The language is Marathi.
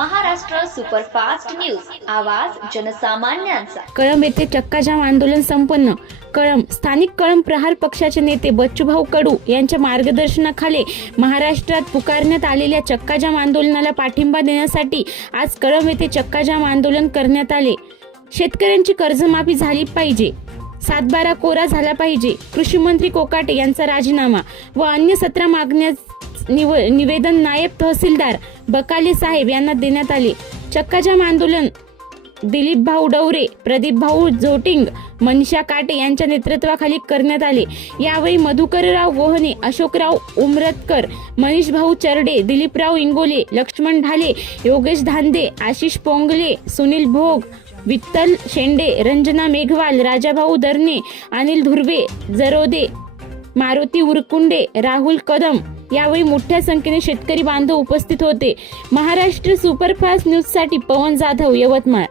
Superfast news. आवाज जनसामान्यांचा. कळंब येथे चक्काजाम आंदोलन संपन्न. कळंब स्थानिक कळंब प्रहार पक्षाचे नेते बच्चूभाऊ कडू यांच्या मार्गदर्शनाखाली महाराष्ट्रात पुकारण्यात आलेल्या चक्काजाम आंदोलनाला पाठिंबा देण्यासाठी आज कळंब येथे चक्काजाम आंदोलन करण्यात आले. शेतकऱ्यांची कर्जमाफी झाली पाहिजे. सातबारा कोरा झाला पाहिजे. कृषी मंत्री कोकाटे यांचा राजीनामा व अन्य सतरा मागण्या निव निवेदन नायब तहसीलदार बकाले साहेब यांना देण्यात आले. चक्काजाम आंदोलन दिलीप भाऊ डवरे प्रदीप भाऊ झोटिंग मनीषा काटे यांच्या नेतृत्वाखाली करण्यात आले. यावेळी मधुकरराव गोहने अशोकराव उमरतकर मनीष भाऊ चरडे दिलीपराव इंगोले लक्ष्मण ढाले योगेश धांदे आशिष पोंगले सुनील भोग विठ्ठल शेंडे रंजना मेघवाल राजाभाऊ दरणे अनिल धुर्वे जरोदे मारुती उरकुंडे राहुल कदम यावेळी मोठ्या संख्येने शेतकरी बांधव उपस्थित होते. महाराष्ट्र सुपरफास्ट न्यूजसाठी पवन जाधव यवतमाळ.